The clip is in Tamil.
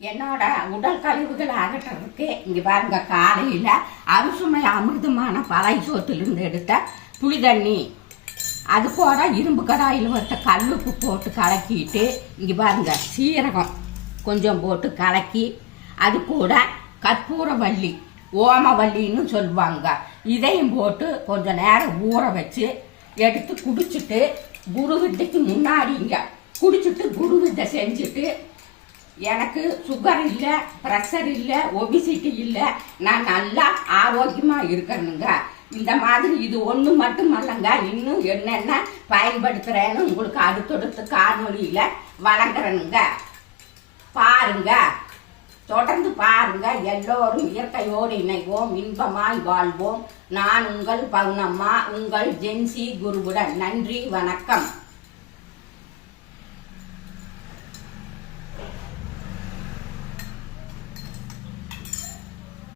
என்னோட உடல் கழிவுகள் அகற்றுறதுக்கு இங்கே பாருங்க, காலையில் அறுசுமை அமிர்தமான பழைய சோத்திலிருந்து எடுத்த புளி தண்ணி, அது கூட இரும்பு கடாயில் வத்த கல்லுப்பு போட்டு கலக்கிட்டு, இங்கே பாருங்க சீரகம் கொஞ்சம் போட்டு கலக்கி, அது கூட கற்பூரவள்ளி ஓமவல்லின்னு சொல்லுவாங்க, இதையும் போட்டு கொஞ்சம் நேரம் ஊற வச்சு எடுத்து குடிச்சிட்டு, குரு வித்தைக்கு முன்னாடிங்க குடிச்சிட்டு குரு வித்தை செஞ்சுட்டு, எனக்கு சுகர் இல்லை, ப்ரெஷர் இல்லை, ஒபிசிட்டி இல்லை, நான் நல்லா ஆரோக்கியமாக இருக்கணுங்க. இந்த மாதிரி இது ஒன்று மட்டும் அல்லங்க, இன்னும் என்னென்ன பயன்படுத்துகிறேன்னு உங்களுக்கு அடுத்தடுத்து காணொலியில் வழங்குறேனுங்க. பாருங்க, தொடர்ந்து பாருங்க. எல்லோரும் இயற்கையோடு இணைவோம், இன்பமாய் வாழ்வோம். நான் உங்கள் பவுனம்மா, உங்கள் ஜென்சி குருவுடன். நன்றி, வணக்கம்.